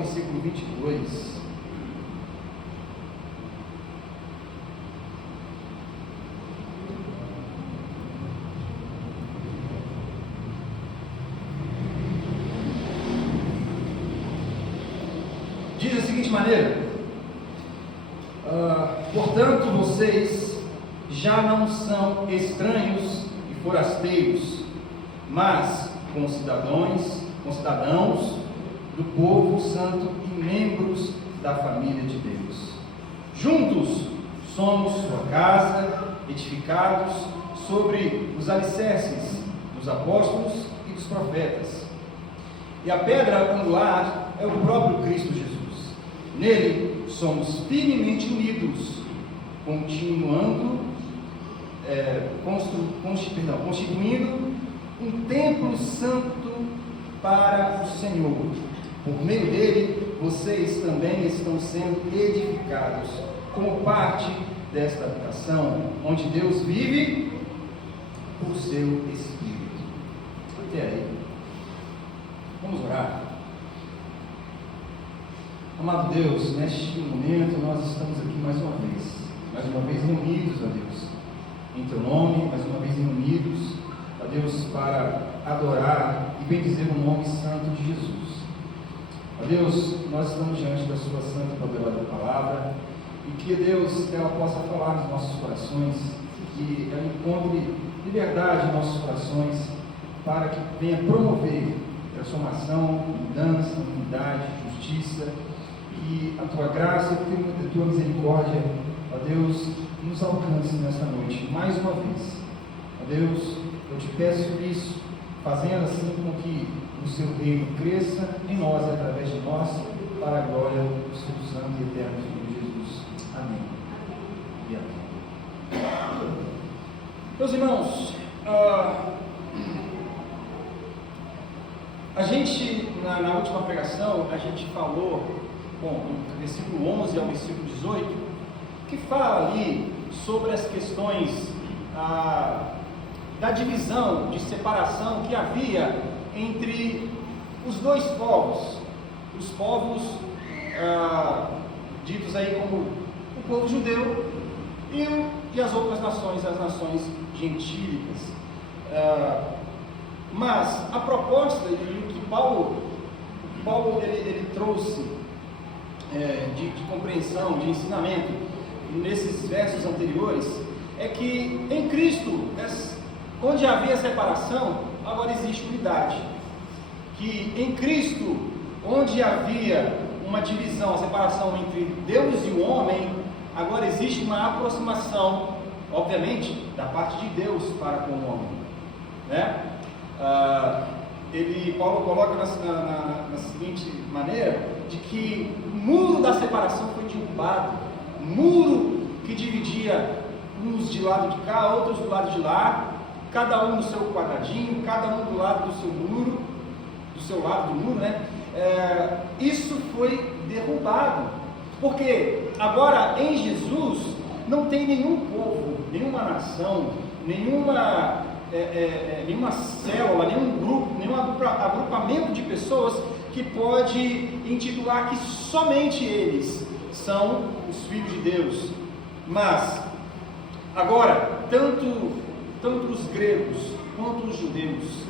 versículo 22. Diz da seguinte maneira: portanto, vocês já não são estranhos e forasteiros, mas concidadãos do povo santo e membros da família de Deus. Juntos somos sua casa, edificados sobre os alicerces dos apóstolos e dos profetas. E a pedra angular é o próprio Cristo Jesus. Nele somos firmemente unidos, constituindo um templo santo para o Senhor. Por meio dele, vocês também estão sendo edificados como parte desta habitação, onde Deus vive por seu Espírito. Até aí. Vamos orar. Amado Deus, neste momento nós estamos aqui mais uma vez reunidos, ó Deus, em Teu nome, mais uma vez reunidos, ó Deus, para adorar e bendizer o nome santo de Jesus. Ó Deus, nós estamos diante da Sua santa e poderosa palavra, e que, Deus, ela possa falar nos nossos corações, que ela encontre liberdade em nossos corações, para que venha promover transformação, mudança, unidade, justiça, e a Tua graça e a Tua misericórdia, ó Deus, nos alcance nesta noite, mais uma vez. Ó Deus, eu te peço isso, fazendo assim com que o Seu reino cresça em nós e através de nós, para a glória do Seu santo e eterno Filho Jesus. Amém. E amém. Meus irmãos, a gente, na última pregação, a gente falou, do versículo 11 ao versículo 18, que fala ali sobre as questões da divisão, de separação que havia entre os dois povos, os povos ditos aí como o povo judeu e as outras nações, as nações gentílicas. Mas a proposta que Paulo ele trouxe de compreensão, de ensinamento nesses versos anteriores, é que em Cristo, onde havia separação, agora existe unidade. Que em Cristo, onde havia uma divisão, a separação entre Deus e o homem, agora existe uma aproximação, obviamente, da parte de Deus para com o homem, né? Paulo coloca na seguinte maneira, de que o muro da separação foi derrubado, o muro que dividia uns de lado de cá, outros do lado de lá, cada um no seu quadradinho, cada um do lado do seu muro, do seu lado do muro, né? Isso foi derrubado, porque agora em Jesus não tem nenhum povo, nenhuma nação, nenhuma célula, nenhum grupo, nenhum agrupamento de pessoas que pode intitular que somente eles são os filhos de Deus. Mas agora, tanto os gregos quanto os judeus,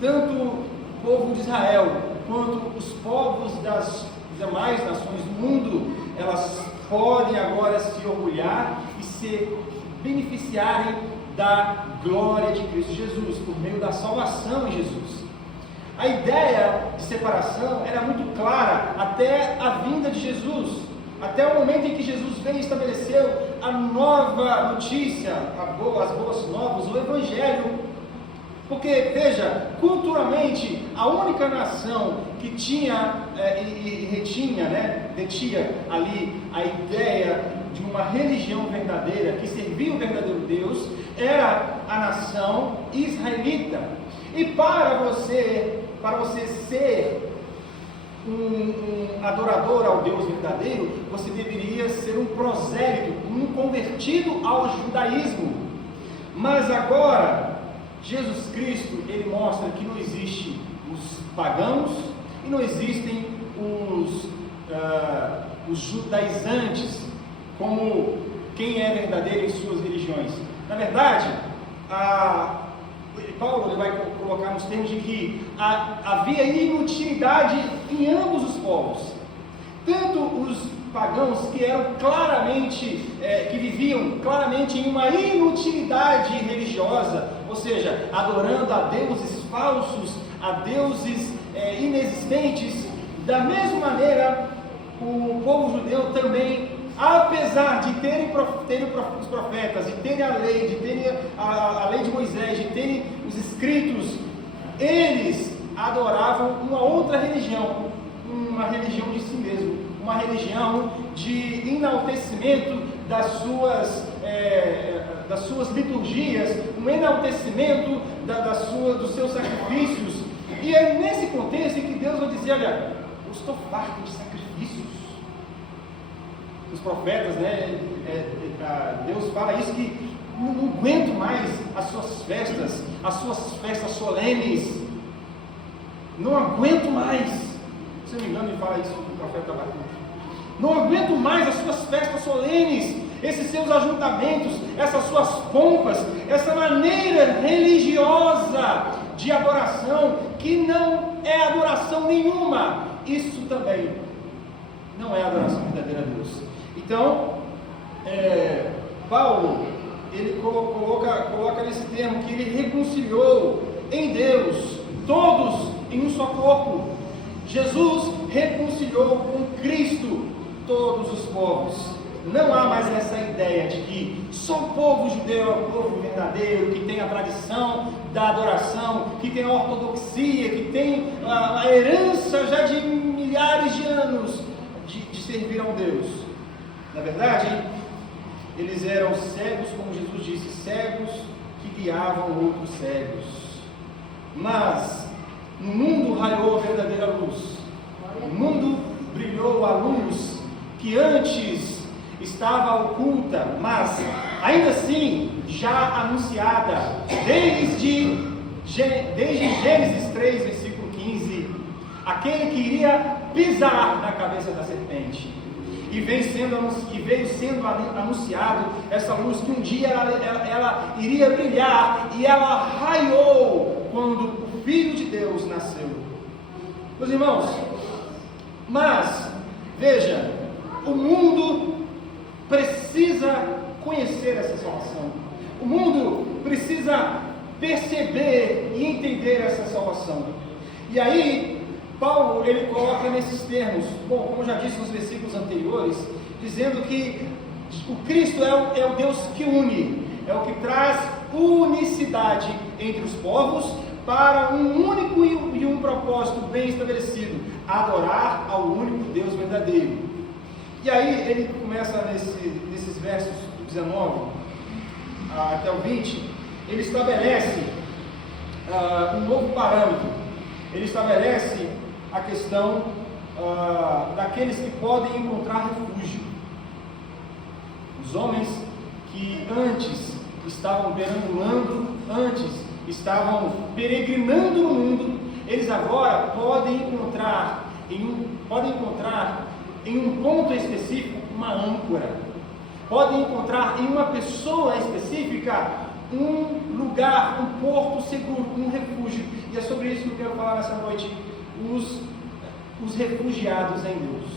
tanto o povo de Israel quanto os povos das demais nações do mundo, elas podem agora se orgulhar e se beneficiarem da glória de Cristo Jesus, por meio da salvação em Jesus. A ideia de separação era muito clara até a vinda de Jesus, até o momento em que Jesus veio e estabeleceu a nova notícia, as boas novas, o Evangelho. Porque, veja, culturalmente, a única nação que tinha detinha ali a ideia de uma religião verdadeira, que servia o verdadeiro Deus, era a nação israelita. E para você ser um adorador ao Deus verdadeiro, você deveria ser um prosélito, um convertido ao judaísmo. Mas agora, Jesus Cristo, ele mostra que não existem os pagãos e não existem os os judaizantes como quem é verdadeiro em suas religiões. Na verdade, Paulo ele vai colocar nos termos de que havia inutilidade em ambos os povos. Tanto os pagãos que eram claramente, que viviam claramente em uma inutilidade religiosa, ou seja, adorando a deuses falsos, a deuses inexistentes. Da mesma maneira, o povo judeu também, apesar de terem os profetas, de terem a lei, de terem a lei de Moisés, de terem os escritos, eles adoravam uma outra religião, uma religião de si mesmo, uma religião de enaltecimento das suas liturgias, um enaltecimento dos seus sacrifícios. E é nesse contexto que Deus vai dizer: olha, eu estou farto de sacrifícios. Os profetas, Deus fala isso, que não aguento mais as suas festas solenes, não aguento mais. Se não me engano, ele fala isso do profeta Abacuque. Não aguento mais as suas festas solenes, esses seus ajuntamentos, essas suas pompas, essa maneira religiosa de adoração, que não é adoração nenhuma. Isso também não é adoração verdadeira a Deus. Então, Paulo, ele coloca nesse termo que ele reconciliou em Deus, todos em um só corpo. Jesus reconciliou com Cristo todos os povos. Não há mais essa ideia de que só o povo judeu é o povo verdadeiro, que tem a tradição da adoração, que tem a ortodoxia, que tem a herança já de milhares de anos de servir a um Deus. Na verdade, eles eram cegos, como Jesus disse, cegos que guiavam outros cegos. Mas no mundo raiou a verdadeira luz. No mundo brilhou a luz que antes estava oculta, mas ainda assim já anunciada desde Gênesis 3, versículo 15. Aquele que iria pisar na cabeça da serpente. E veio sendo anunciado essa luz que um dia ela iria brilhar, e ela raiou quando o Filho de Deus nasceu. Meus irmãos, mas veja, o mundo precisa conhecer essa salvação. O mundo precisa perceber e entender essa salvação. E aí Paulo, ele coloca nesses termos, bom, como já disse nos versículos anteriores, dizendo que o Cristo é o Deus que une, é o que traz unicidade entre os povos para um único e um propósito bem estabelecido: adorar ao único Deus verdadeiro. E aí ele começa nesses versos do 19 até o 20, ele estabelece um novo parâmetro. Ele estabelece a questão daqueles que podem encontrar refúgio. Os homens que antes estavam perambulando, antes estavam peregrinando no mundo, eles agora podem encontrar em um ponto específico uma âncora, podem encontrar em uma pessoa específica um lugar, um porto seguro, um refúgio. E é sobre isso que eu quero falar nessa noite: os refugiados em Deus.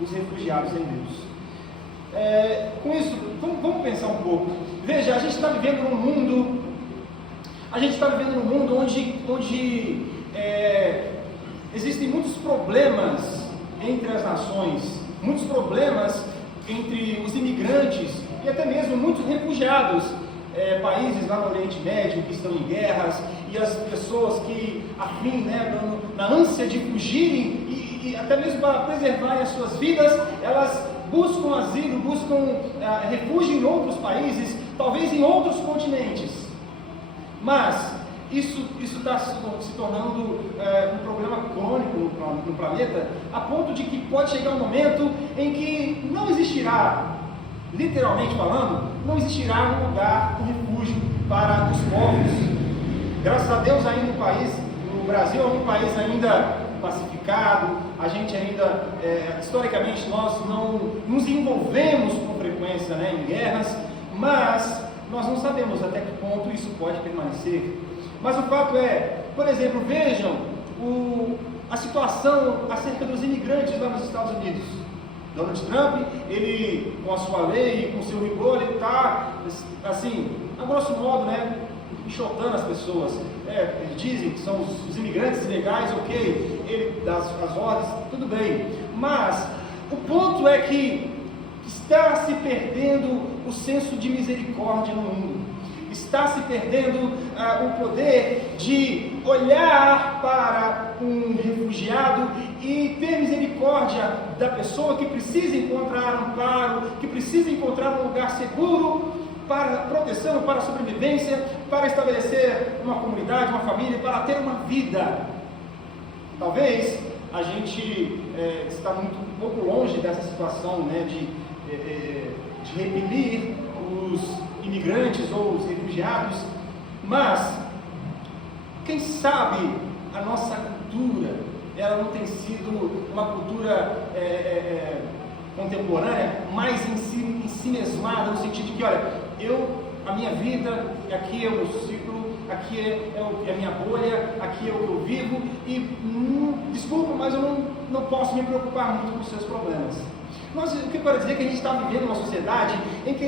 Os refugiados em Deus. Com isso, vamos pensar um pouco. Veja, a gente está vivendo num mundo onde existem muitos problemas entre as nações, muitos problemas entre os imigrantes e até mesmo muitos refugiados. Países lá no Oriente Médio que estão em guerras, e as pessoas que, na ânsia de fugirem e até mesmo para preservarem as suas vidas, elas buscam asilo, buscam refúgio em outros países, talvez em outros continentes. Mas isso está se tornando um problema crônico no planeta, a ponto de que pode chegar um momento em que não existirá, literalmente falando, não existirá um lugar, um refúgio para os povos. Graças a Deus, ainda o Brasil é um país ainda pacificado, a gente ainda, historicamente, nós não nos envolvemos com frequência, né, em guerras, mas nós não sabemos até que ponto isso pode permanecer. Mas o fato é, por exemplo, vejam a situação acerca dos imigrantes lá nos Estados Unidos. Donald Trump, ele, com a sua lei, com o seu rigor, ele está, assim, a grosso modo, né, enxotando as pessoas. Eles dizem que são os imigrantes ilegais, ok, ele dá as ordens, tudo bem. Mas o ponto é que está se perdendo o senso de misericórdia no mundo. Está se perdendo o poder de olhar para um refugiado e ter misericórdia da pessoa que precisa encontrar amparo, que precisa encontrar um lugar seguro para proteção, para sobrevivência, para estabelecer uma comunidade, uma família, para ter uma vida. Talvez a gente está um pouco longe dessa situação, né, de repelir os imigrantes ou os refugiados, mas quem sabe a nossa cultura, ela não tem sido uma cultura contemporânea, mais em si mesmada, no sentido de que, olha, a minha vida, aqui é o meu ciclo, aqui é a minha bolha, aqui é o que eu vivo, e desculpa, mas eu não posso me preocupar muito com os seus problemas. O que eu quero dizer é que a gente está vivendo uma sociedade em que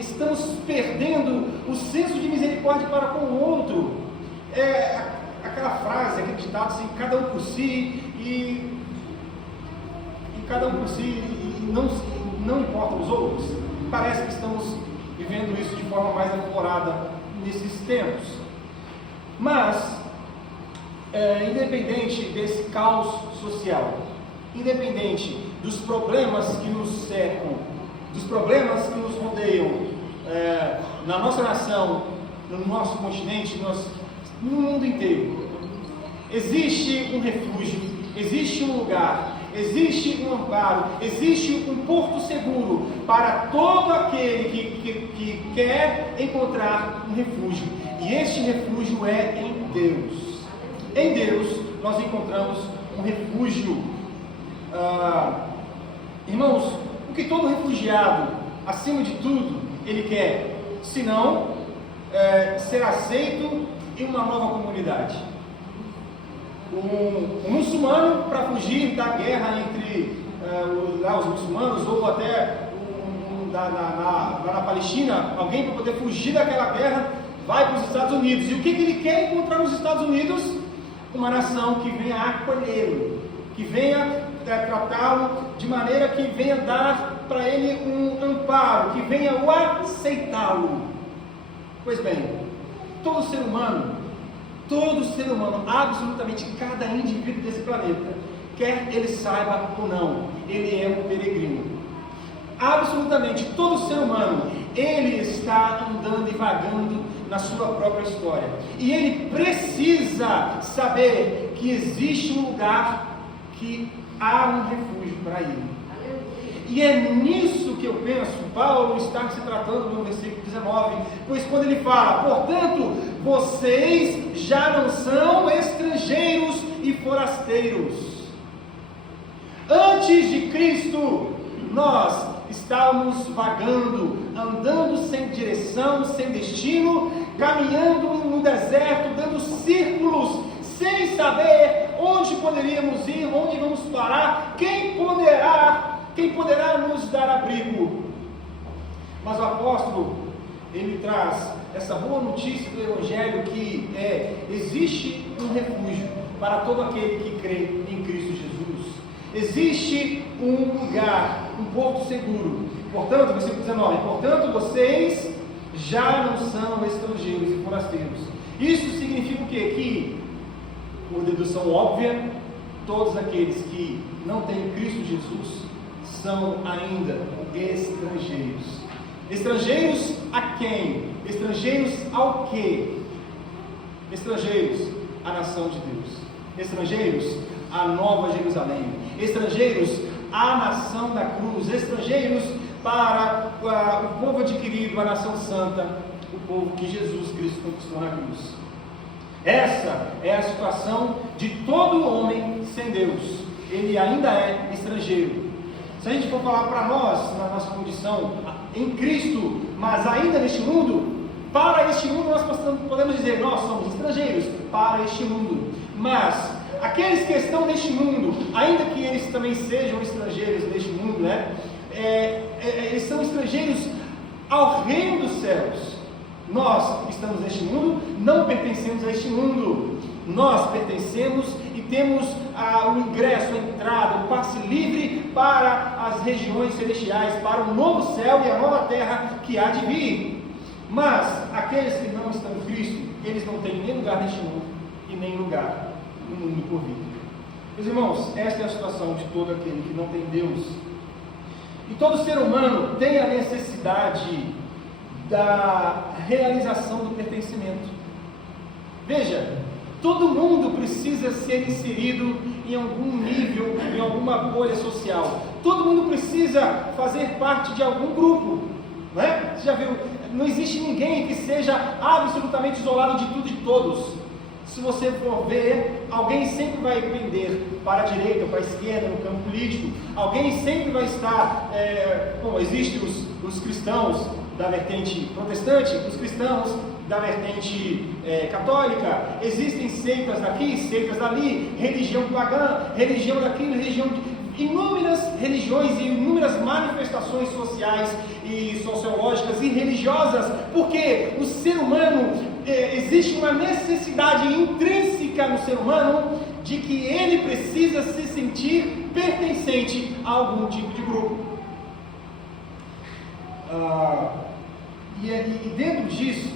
estamos perdendo o senso de misericórdia para com o outro. Aquela frase, aquele ditado assim, cada um por si, e cada um por si, e não importa os outros. Parece que estamos vivendo isso de forma mais aflorada nesses tempos. Mas, independente desse caos social, independente dos problemas que nos cercam, dos problemas que nos rodeiam, na nossa nação, no nosso continente, no mundo inteiro, existe um refúgio, existe um lugar, existe um amparo, existe um porto seguro para todo aquele que quer encontrar um refúgio. E este refúgio é em Deus. Em Deus nós encontramos um refúgio. Irmãos, o que todo refugiado, acima de tudo, ele quer, senão ser aceito em uma nova comunidade. Um muçulmano, para fugir da guerra entre os muçulmanos, ou até na Palestina, alguém para poder fugir daquela guerra, vai para os Estados Unidos. E o que ele quer encontrar nos Estados Unidos? Uma nação que venha acolhê-lo, que venha tratá-lo de maneira que venha dar para ele um amparo, que venha o aceitá-lo. Pois bem, todo ser humano, absolutamente cada indivíduo desse planeta, quer ele saiba ou não, ele é um peregrino. Absolutamente todo ser humano, ele está andando e vagando na sua própria história, e ele precisa saber que existe um lugar, que há um refúgio para ele. E é nisso que eu penso, Paulo está se tratando no versículo 19, pois quando ele fala, portanto, vocês já não são estrangeiros e forasteiros. Antes de Cristo, nós estávamos vagando, andando sem direção, sem destino, caminhando no deserto, dando círculos, sem saber onde poderíamos ir, onde vamos parar, quem poderá nos dar abrigo. Mas o apóstolo, ele traz essa boa notícia do Evangelho, que existe um refúgio para todo aquele que crê em Cristo Jesus. Existe um lugar, um porto seguro. Portanto, versículo 19, portanto vocês já não são estrangeiros e forasteiros. Isso significa o quê? Que, por dedução óbvia, todos aqueles que não têm Cristo Jesus são ainda estrangeiros. Estrangeiros a quem? Estrangeiros ao quê? Estrangeiros à nação de Deus. Estrangeiros à Nova Jerusalém. Estrangeiros à nação da cruz. Estrangeiros para o povo adquirido, a nação santa, o povo que Jesus Cristo conquistou na cruz. Essa é a situação de todo homem sem Deus. ele ainda é estrangeiro. Se a gente for falar para nós, na nossa condição em Cristo, mas ainda neste mundo, para este mundo nós podemos dizer, nós somos estrangeiros para este mundo. Mas aqueles que estão neste mundo, ainda que eles também sejam estrangeiros neste mundo, né? Eles são estrangeiros ao reino dos céus. Nós que estamos neste mundo, não pertencemos a este mundo. Nós pertencemos e temos o ingresso, a entrada, o passe livre para as regiões celestiais, para o novo céu e a nova terra que há de vir. Mas aqueles que não estão em Cristo, eles não têm nem lugar neste mundo e nem lugar no mundo por vir. Meus irmãos, esta é a situação de todo aquele que não tem Deus. E todo ser humano tem a necessidade da realização do pertencimento. Veja, todo mundo precisa ser inserido em algum nível, em alguma bolha social. Todo mundo precisa fazer parte de algum grupo, não é? Você já viu? Não existe ninguém que seja absolutamente isolado de tudo e de todos. Se você for ver, alguém sempre vai pender para a direita ou para a esquerda no campo político. Alguém sempre vai estar, existem os cristãos da vertente protestante, os cristãos da vertente católica, existem seitas daqui, seitas dali, religião pagã, religião daquilo, religião de inúmeras religiões e inúmeras manifestações sociais e sociológicas e religiosas, porque o ser humano, existe uma necessidade intrínseca no ser humano de que ele precisa se sentir pertencente a algum tipo de grupo. E dentro disso,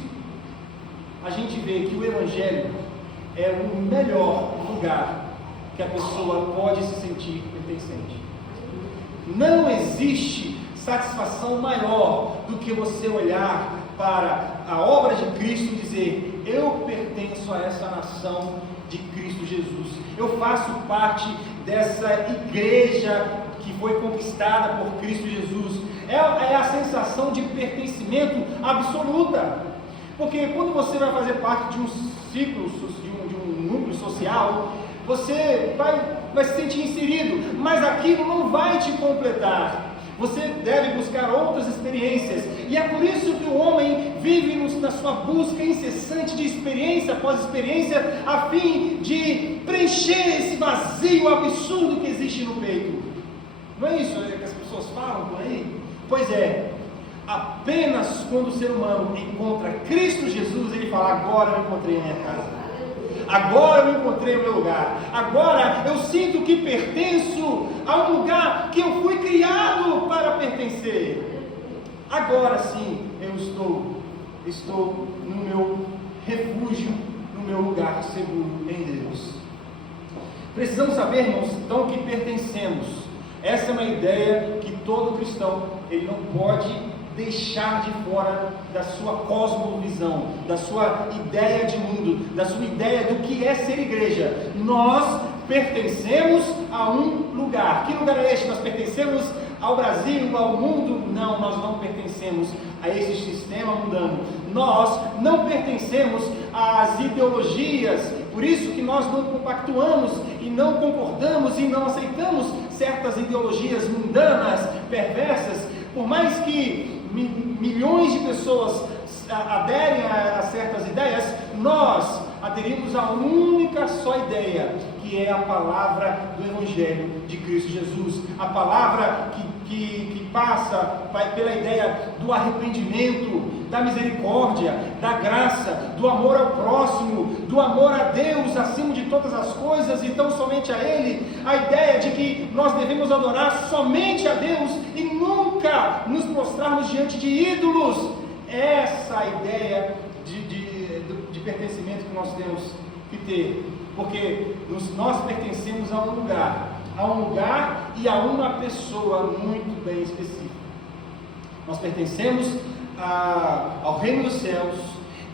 a gente vê que o Evangelho é o melhor lugar que a pessoa pode se sentir pertencente. Não existe satisfação maior do que você olhar para a obra de Cristo e dizer: eu pertenço a essa nação de Cristo Jesus, eu faço parte dessa igreja que foi conquistada por Cristo Jesus. É a sensação de pertencimento absoluta, porque quando você vai fazer parte de um ciclo, de um núcleo social, você vai se sentir inserido, mas aquilo não vai te completar. Você deve buscar outras experiências, e é por isso que o homem vive na sua busca incessante de experiência após experiência, a fim de preencher esse vazio absurdo que existe no peito. Não é isso que as pessoas falam por aí? Pois é, apenas quando o ser humano encontra Cristo Jesus, ele fala: agora eu encontrei a minha casa, agora eu encontrei o meu lugar, agora eu sinto que pertenço a um lugar que eu fui criado para pertencer. Agora sim eu estou no meu refúgio, no meu lugar seguro em Deus. Precisamos saber, irmãos, então, que pertencemos. Essa é uma ideia que todo cristão ele não pode deixar de fora da sua cosmovisão, da sua ideia de mundo, da sua ideia do que é ser igreja. Nós pertencemos a um lugar. Que lugar é este? Nós pertencemos ao Brasil, ao mundo? Não, nós não pertencemos a esse sistema mundano. Nós não pertencemos às ideologias. Por isso que nós não compactuamos e não concordamos e não aceitamos certas ideologias mundanas, perversas. Por mais que milhões de pessoas aderem a certas ideias, nós aderimos a uma única só ideia, que é a palavra do Evangelho de Cristo Jesus. A palavra que passa pela ideia do arrependimento, da misericórdia, da graça, do amor ao próximo, do amor a Deus acima de todas as coisas e tão somente a Ele. A ideia de que nós devemos adorar somente a Deus e nunca nos prostrarmos diante de ídolos. Essa é a ideia de pertencimento que nós temos que ter, porque nós pertencemos a um lugar e a uma pessoa muito bem específica. Nós pertencemos ao reino dos céus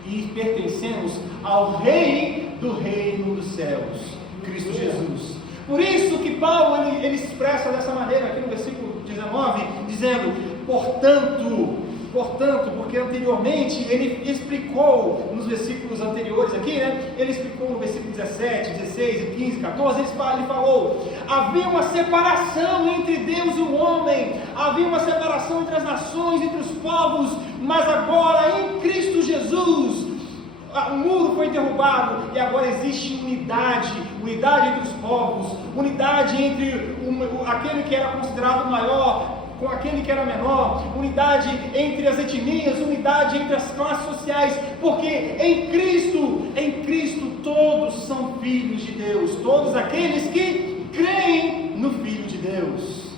e pertencemos ao rei do reino dos céus, Cristo Jesus. Por isso que Paulo ele expressa dessa maneira aqui no versículo 19, dizendo: portanto, portanto, porque anteriormente ele explicou nos versículos anteriores aqui, né? Ele explicou no versículo 17, 16, 15, 14, ele falou: havia uma separação entre Deus e o homem, havia uma separação entre as nações, entre os povos, mas agora em Cristo Jesus o muro foi derrubado e agora existe unidade entre os povos, unidade entre aquele que era considerado maior com aquele que era menor, unidade entre as etnias, unidade entre as classes sociais, porque em Cristo todos são filhos de Deus, todos aqueles que creem no Filho de Deus.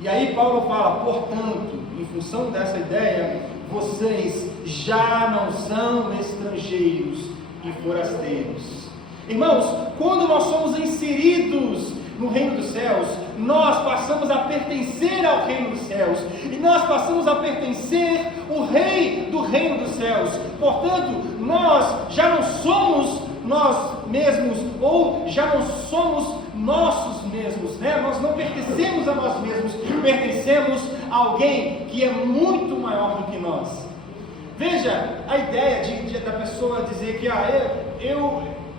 E aí Paulo fala: portanto, em função dessa ideia, vocês já não são estrangeiros e forasteiros. Irmãos, quando nós somos inseridos no reino dos céus, nós passamos a pertencer ao reino dos céus, e nós passamos a pertencer ao rei do reino dos céus. Portanto, nós já não somos nós mesmos, ou já não somos nossos mesmos, né? Nós não pertencemos a nós mesmos, pertencemos a alguém que é muito maior do que nós. Veja a ideia da pessoa dizer que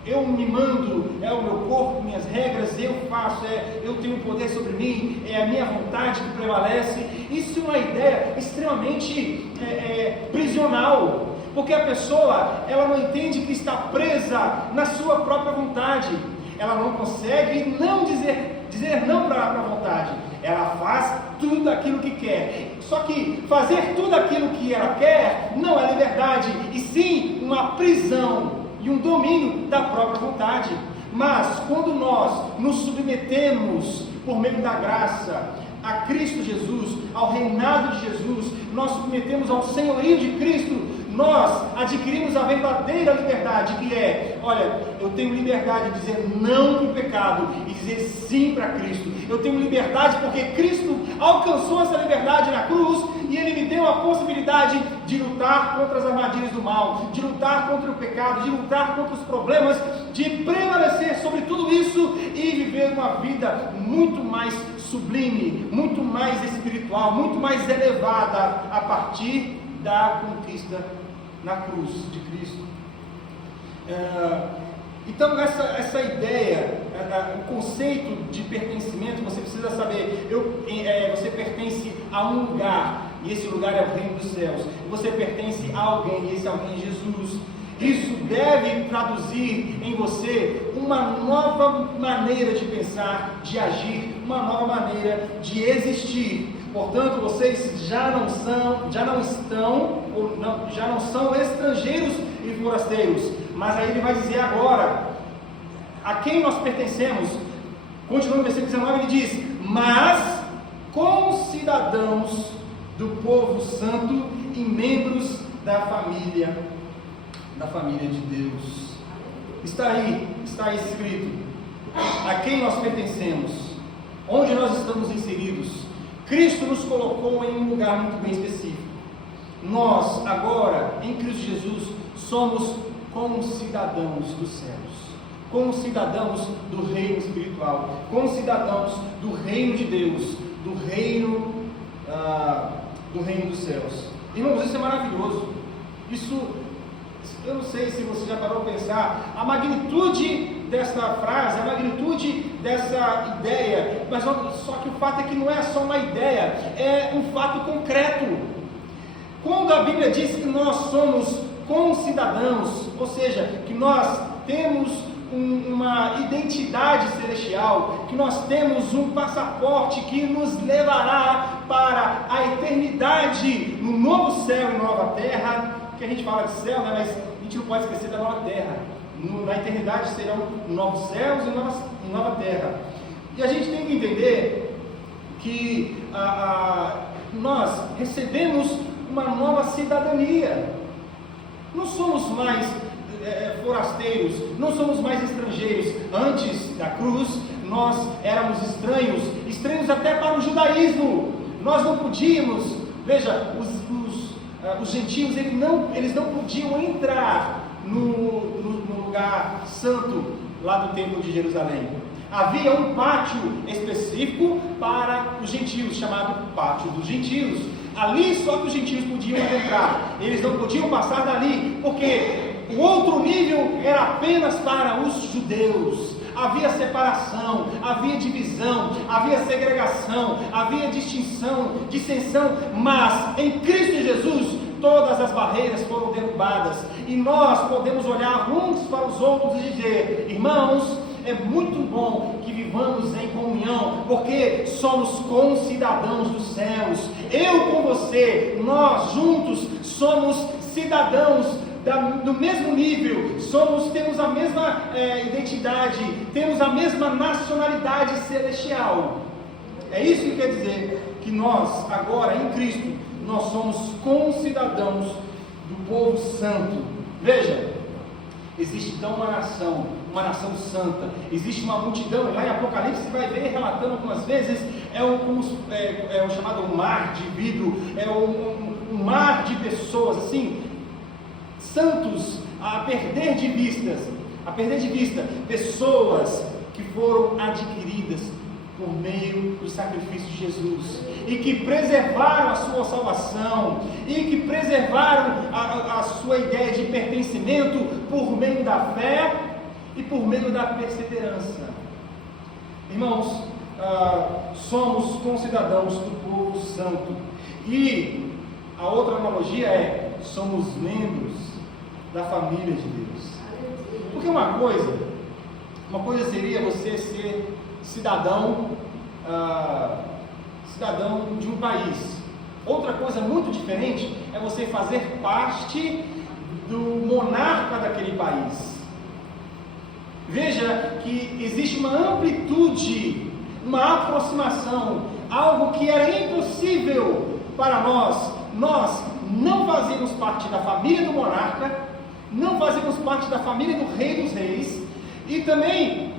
eu me mando, é o meu corpo, minhas regras, eu faço, eu tenho poder sobre mim, é a minha vontade que prevalece. Isso é uma ideia extremamente prisional, porque a pessoa, ela não entende que está presa na sua própria vontade, ela não consegue não dizer não para a vontade, ela faz tudo aquilo que quer. Só que fazer tudo aquilo que ela quer não é liberdade, e sim uma prisão e um domínio da própria vontade. Mas quando nós nos submetemos por meio da graça a Cristo Jesus, ao reinado de Jesus, nós submetemos ao senhorio de Cristo, nós adquirimos a verdadeira liberdade, que é: olha, eu tenho liberdade de dizer não para o pecado e dizer sim para Cristo. Eu tenho liberdade porque Cristo alcançou essa liberdade na cruz, e Ele me deu a possibilidade de lutar contra as armadilhas do mal, de lutar contra o pecado, de lutar contra os problemas, de prevalecer sobre tudo isso e viver uma vida muito mais sublime, muito mais espiritual, muito mais elevada a partir da conquista na cruz de Cristo. Então essa ideia, o conceito de pertencimento, você precisa saber, você pertence a um lugar, e esse lugar é o reino dos céus. Você pertence a alguém, e esse alguém é Jesus. Isso deve traduzir em você uma nova maneira de pensar, de agir, uma nova maneira de existir. Portanto, vocês já não são estrangeiros e forasteiros. Mas aí ele vai dizer agora a quem nós pertencemos. Continuando no versículo 19, ele diz: mas concidadãos do povo santo e membros da família de Deus. Está aí escrito a quem nós pertencemos, onde nós estamos inseridos. Cristo nos colocou em um lugar muito bem específico. Nós agora, em Cristo Jesus, somos concidadãos dos céus, concidadãos do reino espiritual, concidadãos do reino de Deus, do reino dos céus. Irmãos, isso é maravilhoso. Isso, eu não sei se você já parou para pensar a magnitude dessa frase, a magnitude dessa ideia, mas só que o fato é que não é só uma ideia, é um fato concreto. Quando a Bíblia diz que nós somos concidadãos, ou seja, que nós temos uma identidade celestial, que nós temos um passaporte que nos levará para a eternidade no novo céu e nova terra, que a gente fala de céu, né? Mas a gente não pode esquecer da nova terra. Na eternidade serão novos céus e nova terra. E a gente tem que entender que nós recebemos uma nova cidadania. Não somos mais forasteiros, não somos mais estrangeiros. Antes da cruz, nós éramos estranhos até para o judaísmo. Nós não podíamos, veja, os gentios, eles não podiam entrar no lugar santo lá do templo de Jerusalém. Havia um pátio específico para os gentios, chamado Pátio dos Gentios. Ali só que os gentios podiam entrar, eles não podiam passar dali, porque o outro nível era apenas para os judeus. Havia separação, havia divisão, havia segregação, havia distinção, dissensão, mas em Cristo Jesus todas as barreiras foram derrubadas, e nós podemos olhar uns para os outros e dizer: irmãos, é muito bom que vivamos em comunhão, porque somos concidadãos dos céus. Eu com você, nós juntos somos cidadãos do mesmo nível, temos a mesma identidade, temos a mesma nacionalidade celestial. É isso que quer dizer que nós, agora em Cristo, nós somos concidadãos do povo santo. Veja, existe então uma nação santa, existe uma multidão. Lá em Apocalipse você vai ver, relatando algumas vezes, é o chamado mar de vidro, é um mar de pessoas, assim, santos a perder de vista, pessoas que foram adquiridas por meio do sacrifício de Jesus, e que preservaram a sua salvação, e que preservaram a sua ideia de pertencimento por meio da fé e por meio da perseverança. Irmãos, somos concidadãos do povo santo, e a outra analogia é: somos membros da família de Deus. Porque uma coisa seria você ser cidadão de um país. Outra coisa muito diferente é você fazer parte do monarca daquele país. Veja que existe uma amplitude, uma aproximação, algo que era impossível para nós. Nós não fazemos parte da família do monarca, não fazemos parte da família do rei dos reis, e também,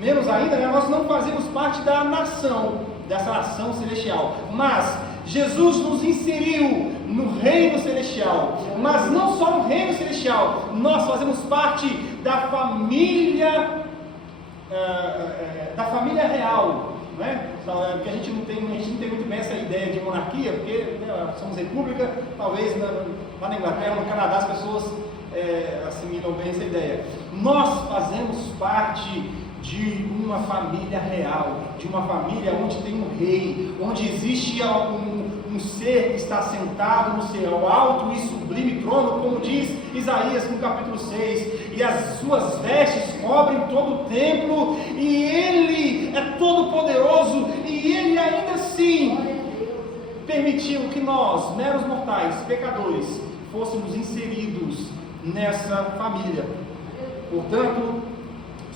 menos ainda, nós não fazemos parte dessa nação celestial. Mas Jesus nos inseriu no reino celestial. Mas não só no reino celestial, nós fazemos parte da família real, não é? Porque a gente não tem muito bem essa ideia de monarquia, porque somos república. Talvez lá na Inglaterra, no Canadá, as pessoas assimilam bem essa ideia. Nós fazemos parte de uma família real, de uma família onde tem um rei, onde existe um ser que está sentado no seu alto e sublime trono, como diz Isaías no capítulo 6, e as suas vestes cobrem todo o templo, e ele é todo poderoso, e ele ainda assim permitiu que nós, meros mortais, pecadores, fôssemos inseridos nessa família. Portanto,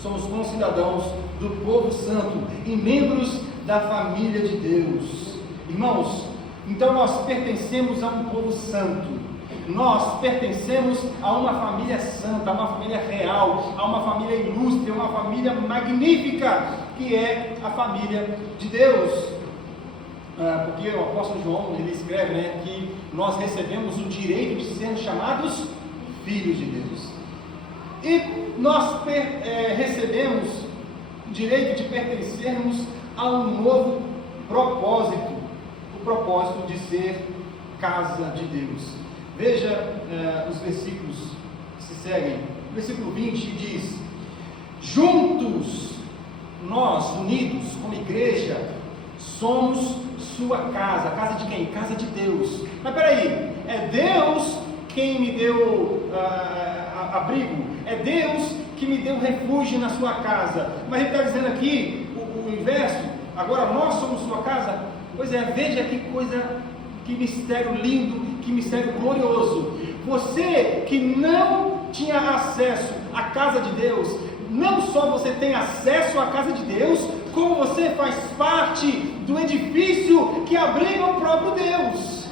somos concidadãos do povo santo e membros da família de Deus. Irmãos, então nós pertencemos a um povo santo, nós pertencemos a uma família santa, a uma família real, a uma família ilustre, a uma família magnífica, que é a família de Deus. Porque o apóstolo João, ele escreve, que nós recebemos o direito de sermos chamados filhos de Deus. E nós recebemos o direito de pertencermos a um novo propósito, o propósito de ser casa de Deus. Veja os versículos que se seguem. O versículo 20 diz: juntos, nós, unidos como igreja, somos sua casa. Casa de quem? Casa de Deus. Mas peraí, é Deus quem me deu abrigo, é Deus que me deu refúgio na sua casa. Mas ele está dizendo aqui o inverso: agora nós somos sua casa. Pois é, veja que coisa, que mistério lindo, que mistério glorioso. Você que não tinha acesso à casa de Deus, não só você tem acesso à casa de Deus, como você faz parte do edifício que abriga o próprio Deus.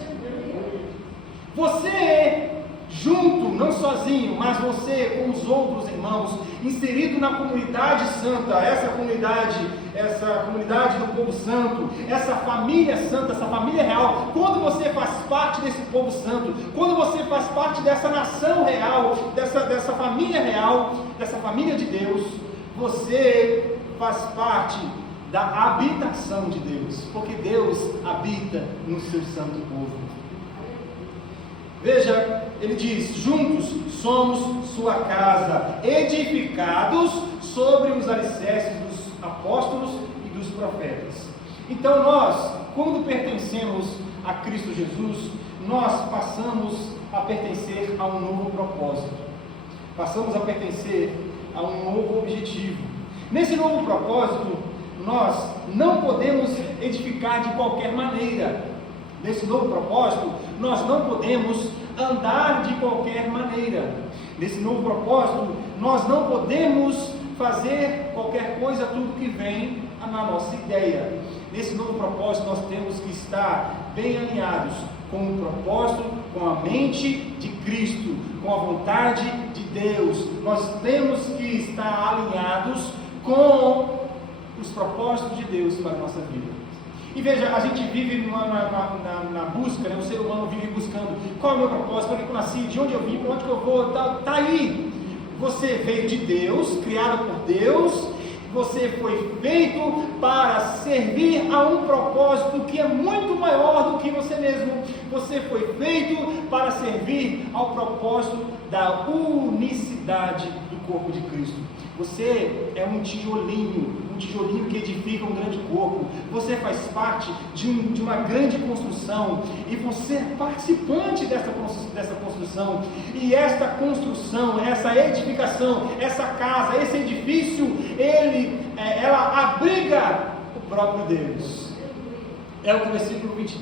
Você junto, não sozinho, mas você com os outros irmãos, inserido na comunidade santa, essa comunidade do povo santo, essa família santa, essa família real. Quando você faz parte desse povo santo, quando você faz parte dessa nação real, dessa família real, dessa família de Deus, você faz parte da habitação de Deus, porque Deus habita no seu santo povo. Veja, ele diz: juntos somos sua casa, edificados sobre os alicerces dos apóstolos e dos profetas. Então nós, quando pertencemos a Cristo Jesus, nós passamos a pertencer a um novo propósito, passamos a pertencer a um novo objetivo. Nesse novo propósito, nós não podemos edificar de qualquer maneira. Nesse novo propósito, nós não podemos andar de qualquer maneira. Nesse novo propósito, nós não podemos fazer qualquer coisa, tudo que vem na nossa ideia. Nesse novo propósito, nós temos que estar bem alinhados com o propósito, com a mente de Cristo, com a vontade de Deus. Nós temos que estar alinhados com os propósitos de Deus para a nossa vida. E veja, a gente vive na busca, né? O ser humano vive buscando qual é o meu propósito, para que eu nasci, de onde eu vim, para onde que eu vou, está aí. Você veio de Deus, criado por Deus, você foi feito para servir a um propósito que é muito maior do que você mesmo. Você foi feito para servir ao propósito da unicidade do corpo de Cristo. Você é um tijolinho que edifica um grande corpo. Você faz parte de uma grande construção, e você é participante dessa construção. E esta construção, essa edificação, essa casa, esse edifício, ela abriga o próprio Deus. É o que o versículo 21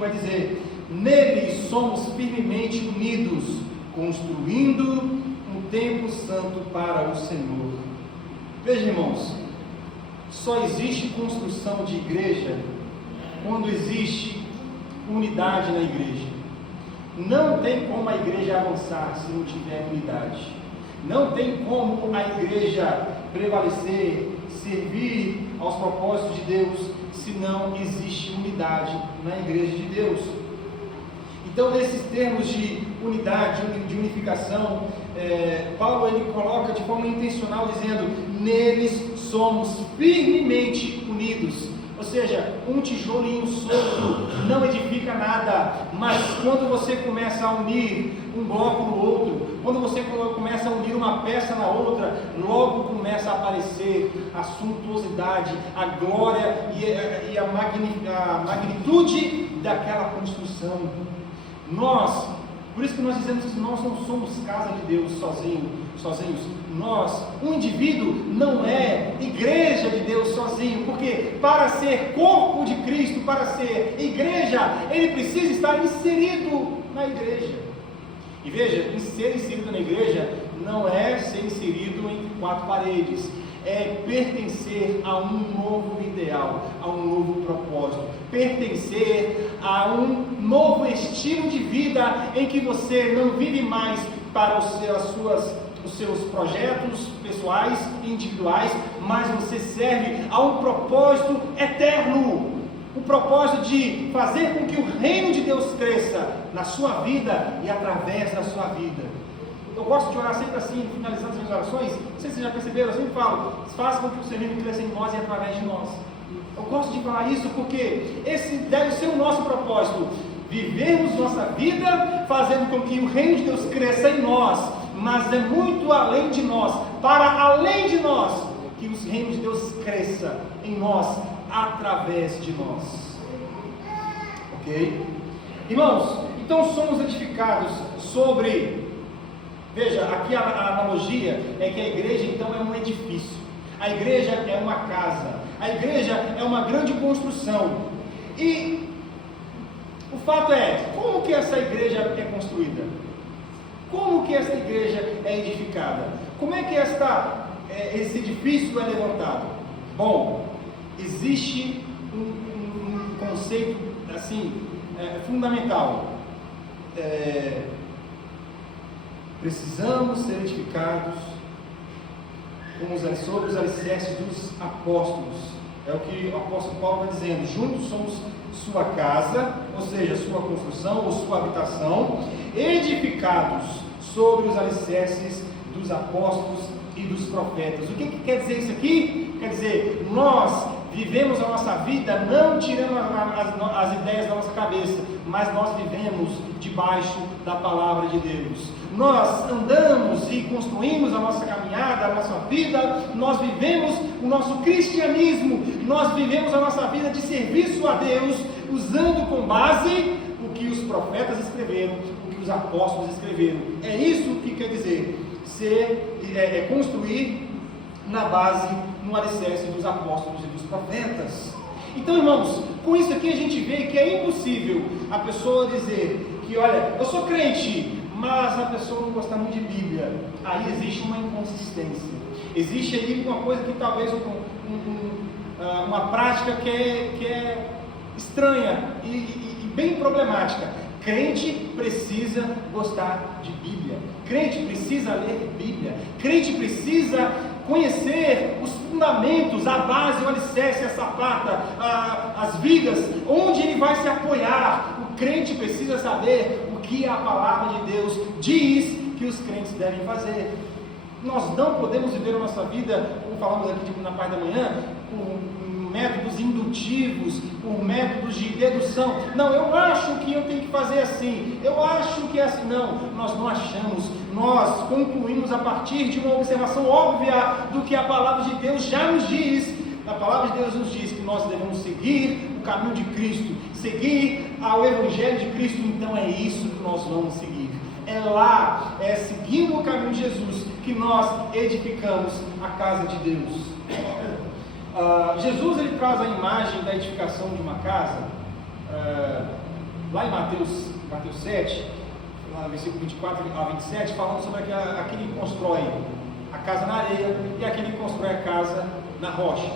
vai dizer: nele somos firmemente unidos, construindo um templo santo para o Senhor. Veja, irmãos, só existe construção de igreja quando existe unidade na igreja. Não tem como a igreja avançar se não tiver unidade. Não tem como a igreja prevalecer, servir aos propósitos de Deus, se não existe unidade na igreja de Deus. Então, nesses termos de unidade, de unificação, Paulo ele coloca de forma intencional, dizendo: neles somos firmemente unidos. Ou seja, um tijolinho solto não edifica nada, mas quando você começa a unir um bloco no outro, quando você começa a unir uma peça na outra, logo começa a aparecer a suntuosidade, a glória e a magnitude daquela construção. Por isso que nós dizemos que nós não somos casa de Deus sozinhos. Um indivíduo não é igreja de Deus sozinho, porque para ser corpo de Cristo, para ser igreja, ele precisa estar inserido na igreja. E veja, ser inserido na igreja não é ser inserido entre quatro paredes, é pertencer a um novo ideal, a um novo propósito, pertencer a um novo estilo de vida em que você não vive mais para os seus projetos pessoais e individuais, mas você serve a um propósito eterno, o propósito de fazer com que o reino de Deus cresça na sua vida e através da sua vida. Eu gosto de orar sempre assim, finalizando as minhas orações. Não sei se vocês já perceberam, eu sempre falo: faça com que o seu reino cresça em nós e através de nós. Eu gosto de falar isso porque esse deve ser o nosso propósito: vivermos nossa vida fazendo com que o reino de Deus cresça em nós, mas é muito além de nós, para além de nós, que o reino de Deus cresça em nós, através de nós. Ok? Irmãos, então somos edificados sobre... Veja, aqui a analogia é que a igreja então é um edifício, a igreja é uma casa, a igreja é uma grande construção. E o fato é, como que essa igreja é construída? Como que essa igreja é edificada? Como é que esse edifício é levantado? Bom, existe um conceito assim, fundamental. Precisamos ser edificados sobre os alicerces dos apóstolos. É o que o apóstolo Paulo está dizendo: juntos somos sua casa, ou seja, sua construção ou sua habitação, edificados sobre os alicerces dos apóstolos e dos profetas. O que quer dizer isso aqui? quer dizer, nós vivemos a nossa vida não tirando as ideias da nossa cabeça, mas nós vivemos debaixo da palavra de Deus. Nós andamos e construímos a nossa caminhada, a nossa vida, nós vivemos o nosso cristianismo, nós vivemos a nossa vida de serviço a Deus, usando com base o que os profetas escreveram, o que os apóstolos escreveram. É isso que quer dizer construir na base, no alicerce dos apóstolos e dos profetas. Então, irmãos, com isso aqui a gente vê que é impossível a pessoa dizer que, olha, eu sou crente, mas a pessoa não gosta muito de Bíblia. Aí existe uma inconsistência, existe aí uma coisa que talvez uma prática que é estranha e bem problemática. Crente precisa gostar de Bíblia, crente precisa ler Bíblia, crente precisa conhecer os fundamentos, a base, o alicerce, a sapata, as vigas, onde ele vai se apoiar. O crente precisa saber o que a palavra de Deus diz que os crentes devem fazer. Nós não podemos viver a nossa vida, como falamos aqui na parte da manhã, com métodos indutivos, por métodos de dedução. Não, eu acho que eu tenho que fazer assim, eu acho que é assim. Não, nós não achamos, nós concluímos a partir de uma observação óbvia do que a palavra de Deus já nos diz. A palavra de Deus nos diz que nós devemos seguir o caminho de Cristo, seguir ao Evangelho de Cristo. Então é isso que nós vamos seguir. É lá, seguindo o caminho de Jesus, que nós edificamos a casa de Deus. Jesus ele traz a imagem da edificação de uma casa, lá em Mateus 7, lá no versículo 24 a 27, falando sobre aquele que constrói a casa na areia e aquele que constrói a casa na rocha.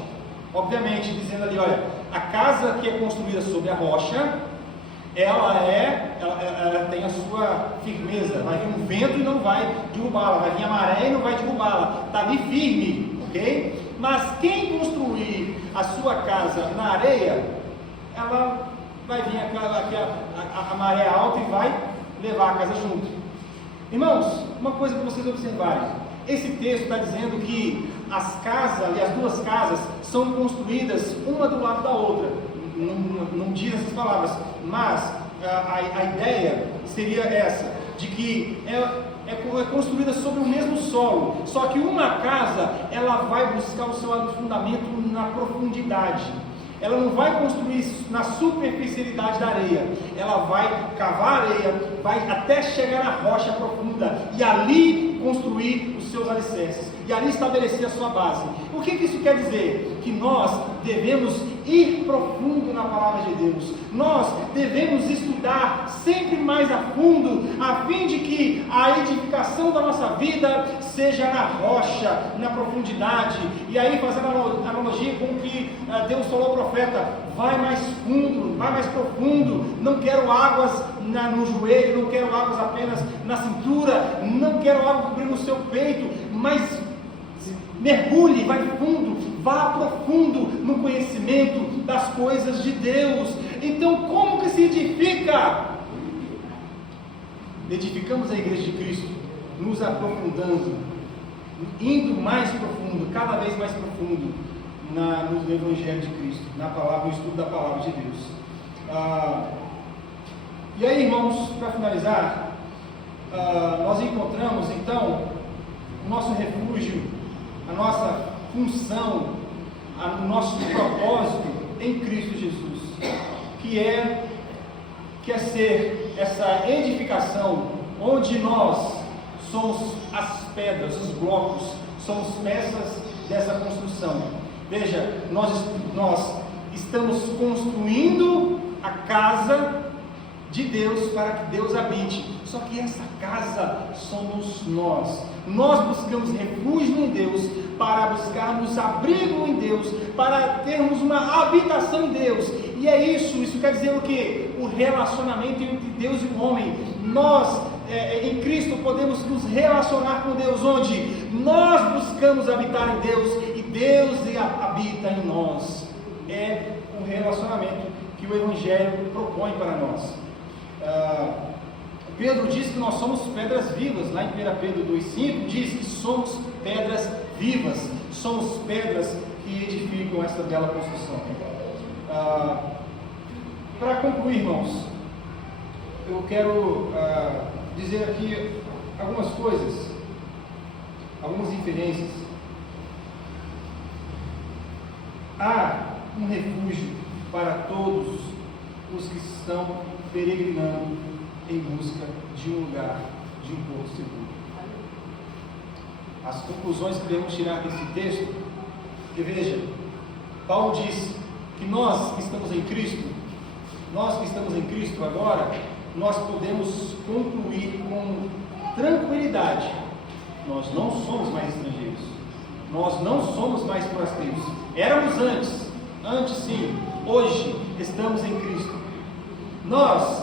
Obviamente, dizendo ali, olha, a casa que é construída sobre a rocha, ela tem a sua firmeza, vai vir um vento e não vai derrubá-la, vai vir a maré e não vai derrubá-la, está ali firme, ok? Mas quem construir a sua casa na areia, ela vai vir a maré alta e vai levar a casa junto. Irmãos, uma coisa para vocês observarem, esse texto está dizendo que as duas casas são construídas uma do lado da outra. Não diz essas palavras, mas a ideia seria essa, de que é construída sobre o mesmo solo, só que uma casa, ela vai buscar o seu fundamento na profundidade, ela não vai construir na superficialidade da areia, ela vai cavar a areia, vai até chegar na rocha profunda, e ali construir os seus alicerces, e ali estabelecer a sua base. O que isso quer dizer? Que nós devemos ir profundo na palavra de Deus, nós devemos estudar sempre mais a fundo, a fim de que a edificação da nossa vida seja na rocha, na profundidade. E aí, fazendo analogia com o que Deus falou ao profeta, vai mais fundo, vai mais profundo, não quero águas no joelho, não quero águas apenas na cintura, não quero água cobrindo o seu peito, mas mergulhe, vai fundo, vá profundo no conhecimento das coisas de Deus. Então, como que se edifica? Edificamos a igreja de Cristo, nos aprofundando, indo mais profundo, cada vez mais profundo no Evangelho de Cristo, na palavra, no estudo da palavra de Deus. E aí, irmãos, para finalizar, nós encontramos então o nosso refúgio, a nossa função, o nosso propósito em Cristo Jesus, que é ser essa edificação onde nós somos as pedras, os blocos, somos peças dessa construção. Veja, nós estamos construindo a casa de Deus para que Deus habite, só que essa casa somos nós. Nós buscamos refúgio em Deus, para buscarmos abrigo em Deus, para termos uma habitação em Deus. E é isso quer dizer o quê? O relacionamento entre Deus e o homem. Nós, em Cristo, podemos nos relacionar com Deus, onde nós buscamos habitar em Deus e Deus habita em nós. É um relacionamento que o Evangelho propõe para nós. Pedro diz que nós somos pedras vivas, lá em 1 Pedro 2,5 diz que somos pedras vivas, somos pedras que que edificam essa bela construção. Para concluir, irmãos, eu quero dizer aqui algumas coisas, algumas inferências. Há um refúgio para todos os que estão peregrinando em busca de um lugar, de um porto seguro. As conclusões que devemos tirar desse texto, que veja, Paulo diz que nós que estamos em Cristo agora, nós podemos concluir com tranquilidade: nós não somos mais estrangeiros, nós não somos mais forasteiros. Éramos antes sim, hoje estamos em Cristo. Nós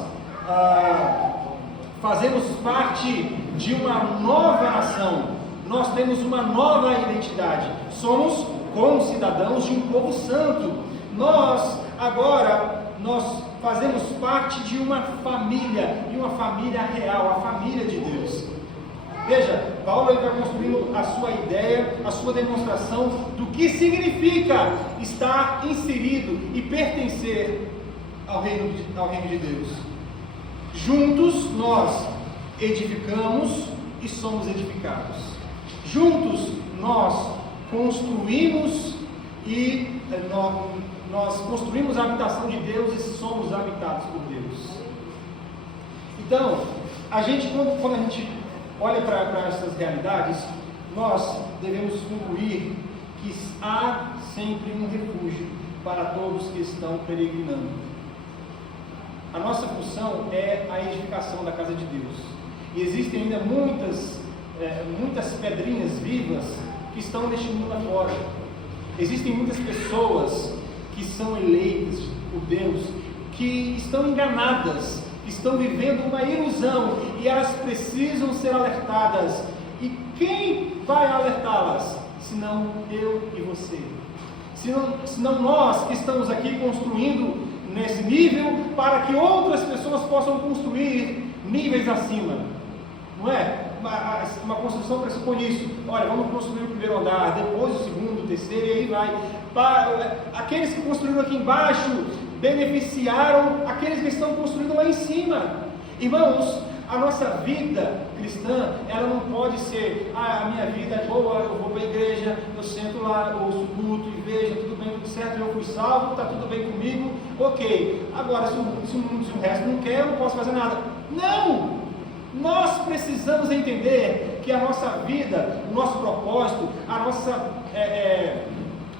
fazemos parte de uma nova nação, nós temos uma nova identidade, somos concidadãos de um povo santo. Nós fazemos parte de uma família, e uma família real, a família de Deus. Veja, Paulo vai construindo a sua ideia, a sua demonstração do que significa estar inserido e pertencer ao reino de Deus. Juntos nós edificamos e somos edificados. Juntos nós construímos e nós construímos a habitação de Deus e somos habitados por Deus. Então, quando a gente olha para essas realidades, nós devemos concluir que há sempre um refúgio para todos que estão peregrinando. A nossa função é a edificação da casa de Deus. E existem ainda muitas pedrinhas vivas que estão neste mundo afora. Existem muitas pessoas que são eleitas por Deus, que estão enganadas, que estão vivendo uma ilusão, e elas precisam ser alertadas. E quem vai alertá-las? Senão eu e você. Senão nós que estamos aqui construindo nesse nível, para que outras pessoas possam construir níveis acima. Não é? Uma construção pressupõe isso. Olha, vamos construir o primeiro andar, depois o segundo, o terceiro, e aí vai. Aqueles que construíram aqui embaixo beneficiaram aqueles que estão construindo lá em cima. Irmãos, a nossa vida cristã, ela não pode ser: a minha vida é boa, eu vou para a igreja, eu sento lá, eu ouço o culto e vejo, tudo bem, tudo certo, eu fui salvo, está tudo bem comigo, ok. Agora, se o resto não quer, eu não posso fazer nada. Não! Nós precisamos entender que a nossa vida, o nosso propósito, a nossa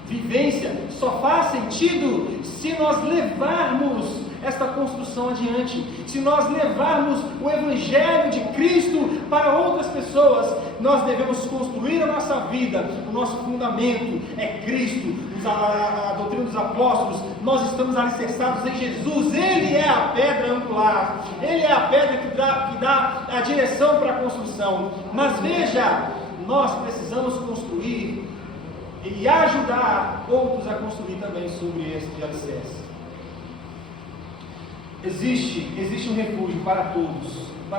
vivência só faz sentido se nós levarmos esta construção adiante, se nós levarmos o Evangelho de Cristo para outras pessoas. Nós devemos construir a nossa vida, o nosso fundamento é Cristo, a doutrina dos apóstolos. Nós estamos alicerçados em Jesus, Ele é a pedra angular, Ele é a pedra que dá a direção para a construção. Mas veja, nós precisamos construir e ajudar outros a construir também sobre este alicerce. Existe um refúgio para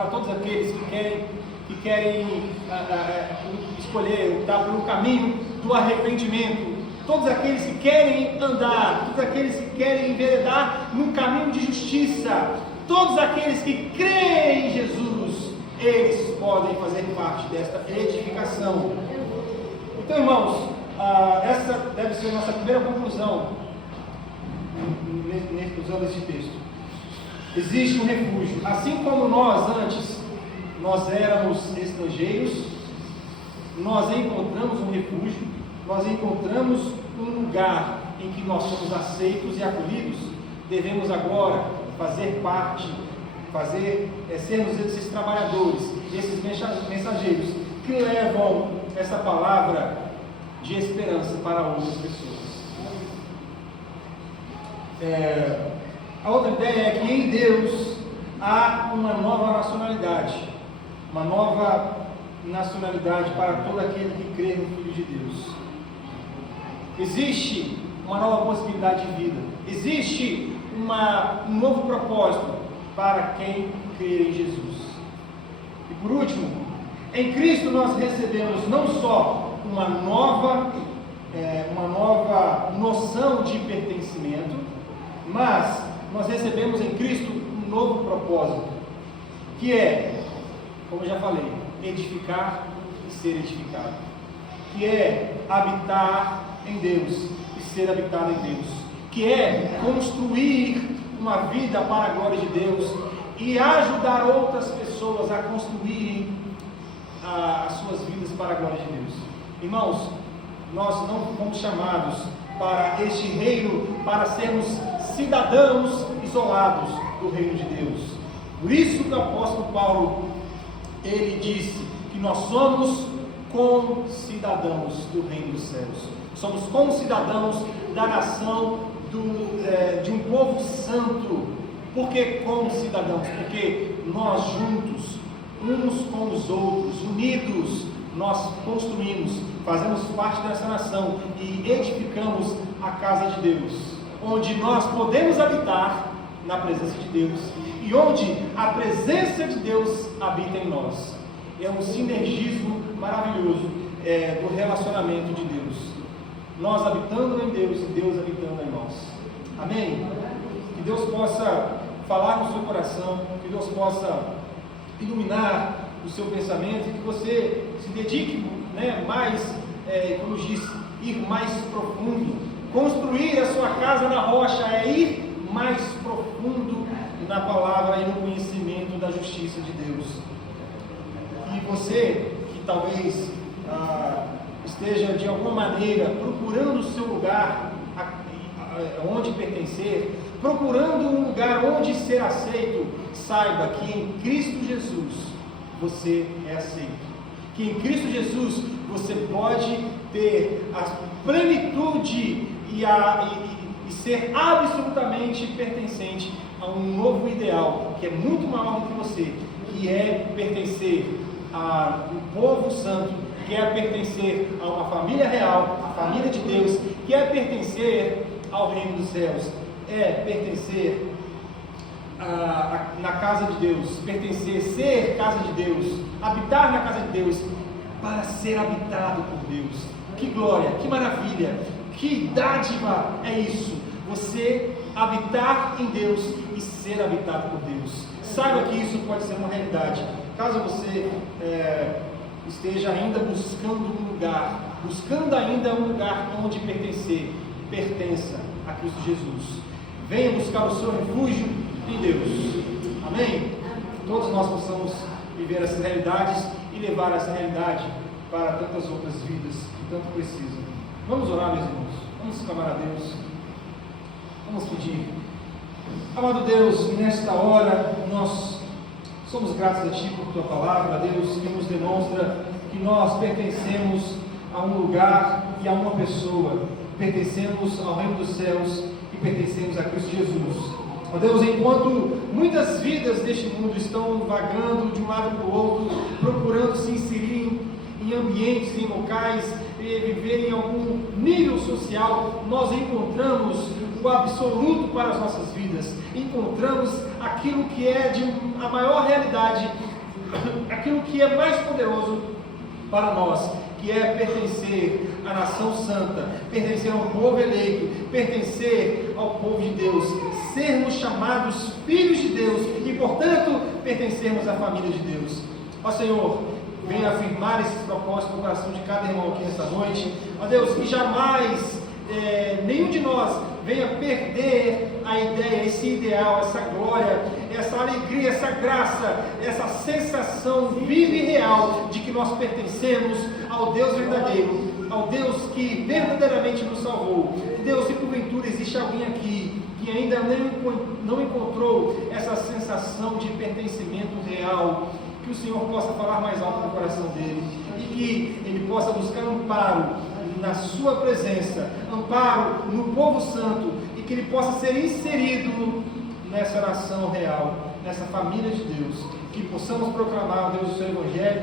todos aqueles que querem escolher, optar por um caminho do arrependimento, todos aqueles que querem andar, todos aqueles que querem enveredar num caminho de justiça, todos aqueles que creem em Jesus, eles podem fazer parte desta edificação. Então, irmãos, essa deve ser a nossa primeira conclusão usando esse texto. Existe um refúgio. Assim como nós éramos estrangeiros, nós encontramos um refúgio, nós encontramos um lugar em que nós somos aceitos e acolhidos. Devemos agora fazer parte, sermos esses trabalhadores, esses mensageiros que levam essa palavra de esperança para outras pessoas. A outra ideia é que em Deus há uma nova nacionalidade para todo aquele que crê no Filho de Deus. Existe uma nova possibilidade de vida, existe um novo propósito para quem crê em Jesus. E por último, em Cristo nós recebemos não só uma nova uma nova noção de pertencimento, mas nós recebemos em Cristo um novo propósito, que é, como eu já falei, edificar e ser edificado, que é habitar em Deus e ser habitado em Deus, que é construir uma vida para a glória de Deus e ajudar outras pessoas a construírem as suas vidas para a glória de Deus. Irmãos, nós não fomos chamados para este reino para sermos cidadãos isolados do reino de Deus. Por isso que o apóstolo Paulo, ele disse que nós somos concidadãos do reino dos céus. Somos concidadãos da nação de um povo santo. Por que concidadãos? Porque nós juntos, uns com os outros, unidos, nós construímos, fazemos parte dessa nação e edificamos a casa de Deus, onde nós podemos habitar na presença de Deus e onde a presença de Deus habita em nós. É um sinergismo maravilhoso do relacionamento de Deus. Nós habitando em Deus e Deus habitando em nós. Amém? Que Deus possa falar no seu coração, que Deus possa iluminar o seu pensamento e que você se dedique mais, como eu disse, ir mais profundo. Construir a sua casa na rocha é ir mais profundo na palavra e no conhecimento da justiça de Deus. E você que talvez esteja de alguma maneira procurando o seu lugar onde pertencer, procurando um lugar onde ser aceito, saiba que em Cristo Jesus você é aceito. Que em Cristo Jesus você pode ter a plenitude e ser absolutamente pertencente a um novo ideal que é muito maior do que você, que é pertencer a um povo santo, que é pertencer a uma família real, a família de Deus, que é pertencer ao reino dos céus, é pertencer na casa de Deus, pertencer, ser casa de Deus, habitar na casa de Deus, para ser habitado por Deus. Que glória, que maravilha, que dádiva é isso, você habitar em Deus e ser habitado por Deus. Saiba que isso pode ser uma realidade. Caso você esteja ainda buscando ainda um lugar onde pertencer, pertença a Cristo Jesus. Venha buscar o seu refúgio em Deus. Amém? Todos nós possamos viver essas realidades e levar essa realidade para tantas outras vidas que tanto precisam. Vamos orar, meus irmãos. Vamos clamar a Deus. Vamos pedir. Amado Deus, nesta hora nós somos gratos a Ti por Tua palavra, Deus, que nos demonstra que nós pertencemos a um lugar e a uma pessoa, pertencemos ao reino dos céus e pertencemos a Cristo Jesus. Ó Deus, enquanto muitas vidas deste mundo estão vagando de um lado para o outro, procurando se inserir em ambientes, em locais, viver em algum nível social, nós encontramos o absoluto para as nossas vidas, encontramos aquilo que é a maior realidade, aquilo que é mais poderoso para nós, que é pertencer à nação santa, pertencer ao povo eleito, pertencer ao povo de Deus, sermos chamados filhos de Deus e, portanto, pertencermos à família de Deus. Ó Senhor, venha afirmar esses propósitos no coração de cada irmão aqui nesta noite. Ó Deus, que jamais nenhum de nós venha perder a ideia, esse ideal, essa glória, essa alegria, essa graça, essa sensação viva e real de que nós pertencemos ao Deus verdadeiro, ao Deus que verdadeiramente nos salvou. Deus, se porventura existe alguém aqui que ainda não encontrou essa sensação de pertencimento real, que o Senhor possa falar mais alto no coração dele e que ele possa buscar amparo na sua presença, amparo no povo santo, e que ele possa ser inserido nessa nação real, nessa família de Deus, que possamos proclamar, Deus, o seu Evangelho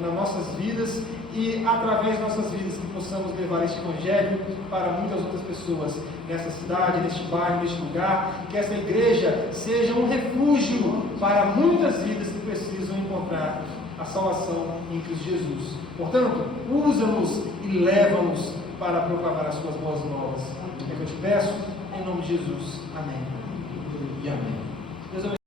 nas nossas vidas e através das nossas vidas que possamos levar este Evangelho para muitas outras pessoas nessa cidade, neste bairro, neste lugar, que essa igreja seja um refúgio para muitas vidas que precisam encontrar a salvação em Cristo Jesus. Portanto, usa-nos e leva-nos para proclamar as suas boas novas. É que eu te peço, em nome de Jesus. Amém. E amém. Deus abençoe.